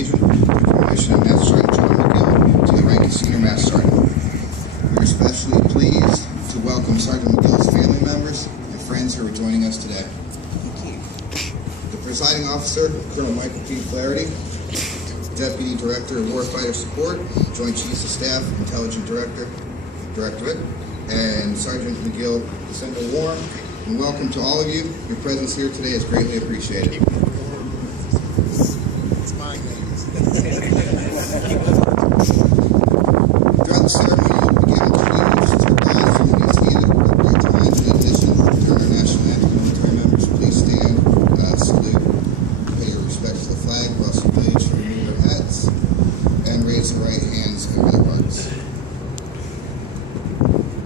occasion with the promotion of Master Sergeant John Mcgill to the rank of Senior Master Sergeant. We are especially pleased to welcome Sergeant Mcgill's family members and friends who are joining us today. The presiding officer, Colonel Michael P. Flaherty, Deputy Director of Warfighter Support, Joint Chiefs of Staff, Intelligence Directorate, and Sergeant Mcgill, send a warm and welcome to all of you. Your presence here today is greatly appreciated. Throughout the ceremony, you will be given cues to rise from your seat at appropriate times. In addition, during our national anthem, military members, please stand, salute, pay your respects to the flag, while civilians should remove their hats and raise their right hands over their hearts.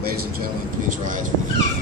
Ladies and gentlemen, please rise for the ceremony.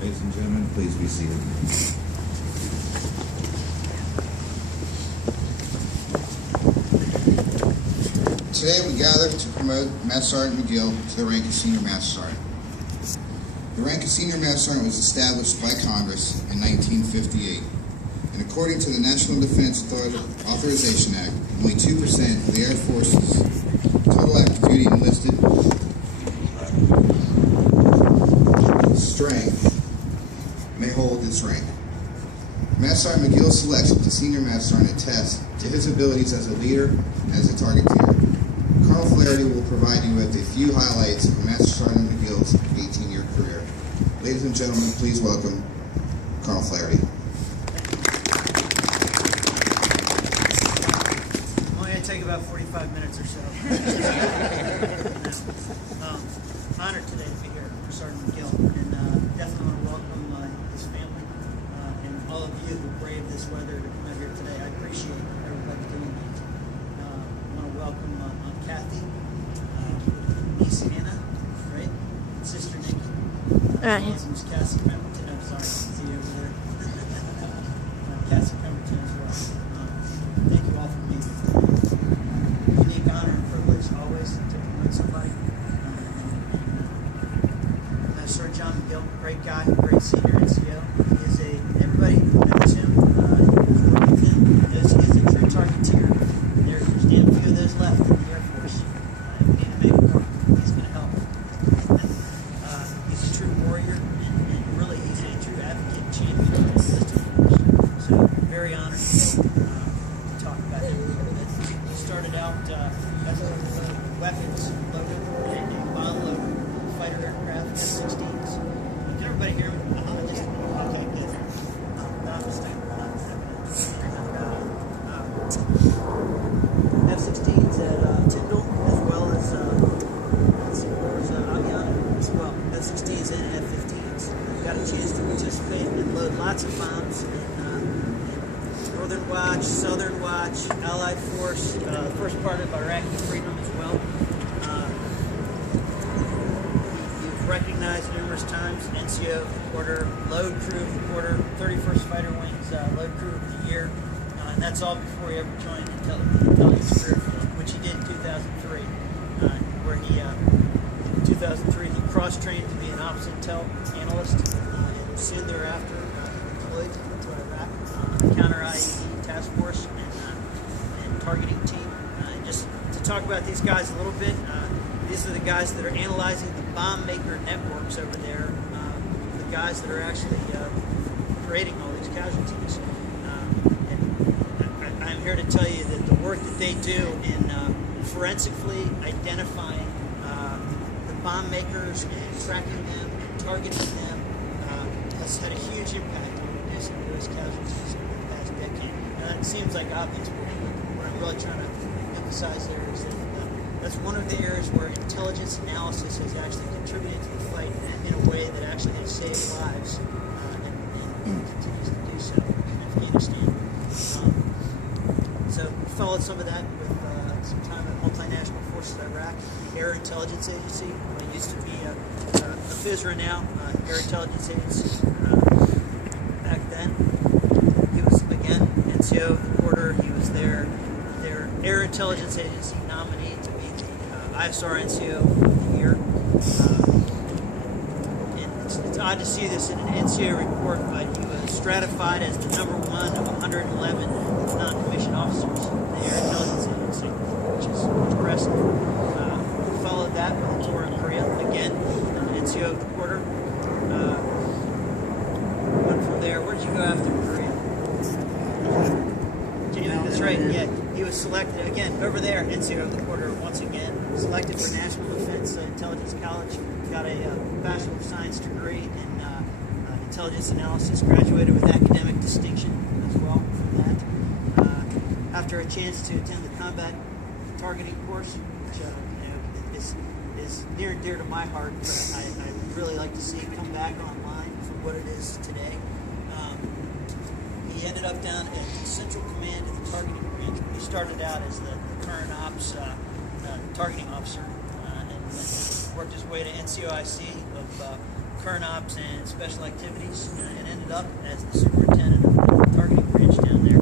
Ladies and gentlemen, please be seated. Today we gather to promote Master Sergeant Mcgill to the rank of Senior Master Sergeant. The rank of Senior Master Sergeant was established by Congress in 1958, and according to the National Defense Authorization Act, only 2% of the Air Force's total active duty enlisted strength may hold this rank. Master Sergeant Mcgill's selection to Senior Master Sergeant attests to his abilities as a leader and as a targeteer. Colonel Flaherty will provide you with a few highlights of Master Sergeant Mcgill's 18-year career. Ladies and gentlemen, please welcome Colonel Flaherty. Only going to take about 45 minutes or so. Honored today to be here for Sergeant Mcgill, and definitely want to welcome his family and all of you who braved this weather to come out here today. I appreciate everybody doing that. I want to welcome Aunt Kathy, niece Anna, right? And Sister Nikki. Miss Cassie Pemberton. I'm sorry, I see you over there. Cassie Pemberton as well. Thank you all for being here. Unique honor and privilege always to promote somebody. Sergeant John Mcgill, great guy, great senior NCO. He is everybody knows him, worked with him, knows he is a true targeteer. There's damn few of those left in the Air Force. We need to make more. He's going to help. He's a true warrior, and really he's a true advocate and champion of the enlisted force. So very honored to talk about him a little bit. He started out as a weapons loader and bomb loader. Fighter aircraft, F-16s. Can everybody hear me? Just, okay, good. F-16s at Tyndall, as well as, let's see, where was Aviana as well. F-16s and F-15s. Got a chance to participate and load lots of bombs in Northern Watch, Southern Watch, Allied Force, first part of Iraqi freedom as well. Recognized numerous times, NCO of the quarter, load crew of the quarter, 31st Fighter Wings load crew of the year, and that's all before he ever joined intelligence career field, which he did in 2003. where he, in 2003, he cross-trained to be an ops intel analyst, and soon thereafter deployed to Iraq, counter-IED task force and targeting team. And just to talk about these guys a little bit, these are the guys that are analyzing the bomb maker networks over there, the guys that are actually creating all these casualties. And I'm here to tell you that the work that they do in forensically identifying the bomb makers and tracking them, targeting them, has had a huge impact on reducing U.S. casualties over the past decade. Now, that seems like obvious, but what I'm really trying to emphasize there is that that's one of the areas where intelligence analysis has actually contributed to the fight in a way that actually has saved lives and continues to do so in Afghanistan. So we followed some of that with some time at Multinational Forces Iraq, the Air Intelligence Agency. It used to be a FISRA now, Air Intelligence Agency. Back then, he was, again, NCO of the quarter. He was their Air Intelligence Agency nominee to be the ISR NCO of the year. And it's odd to see this in an NCO report, but he was stratified as the #1 of 111 non-commissioned officers in the Air Intelligence Agency, which is impressive. We followed that with a tour in Korea, again, NCO of the quarter. Went from there. Where did you go after Korea? That's right, yeah. He was selected, again, over there, NCO of the quarter, once again, selected for National Defense Intelligence College, got a Bachelor of Science degree in intelligence analysis, graduated with academic distinction as well from that. After a chance to attend the combat targeting course, which is near and dear to my heart, but I really like to see it come back online for what it is today. He ended up down at Central Command of the Targeting Branch. He started out as the current ops targeting officer, and then worked his way to NCOIC of current ops and special activities, and ended up as the superintendent of the targeting branch down there.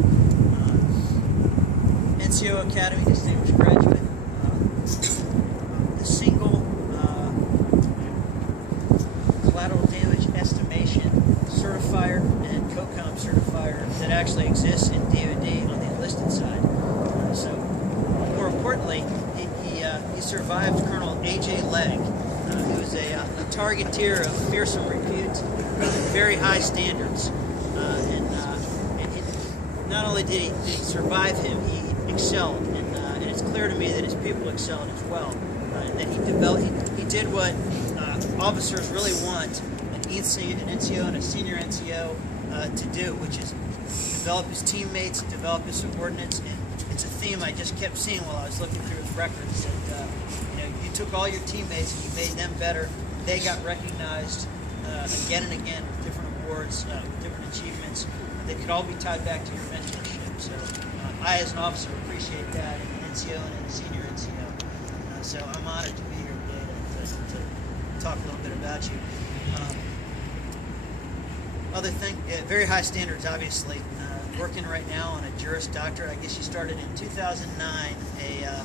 NCO Academy, distinguished graduate. The single collateral damage estimation certifier and COCOM certifier that actually exists in DoD on the enlisted side. So, more importantly, he survived Colonel A.J. Legg, who was a targeteer of fearsome repute, very high standards. Not only did he survive him, he excelled, and it's clear to me that his people excelled as well. And that he did what officers really want an NCO and a senior NCO to do, which is develop his teammates, develop his subordinates. And it's a theme I just kept seeing while I was looking through his records. That you took all your teammates and you made them better. They got recognized again and again with different awards, with different achievements. They could all be tied back to your mentorship. So I, as an officer, appreciate that, and an NCO and a senior NCO. So I'm honored to be here today to talk a little bit about you. Other thing, very high standards, obviously. Working right now on a Juris Doctorate. I guess you started in 2009, a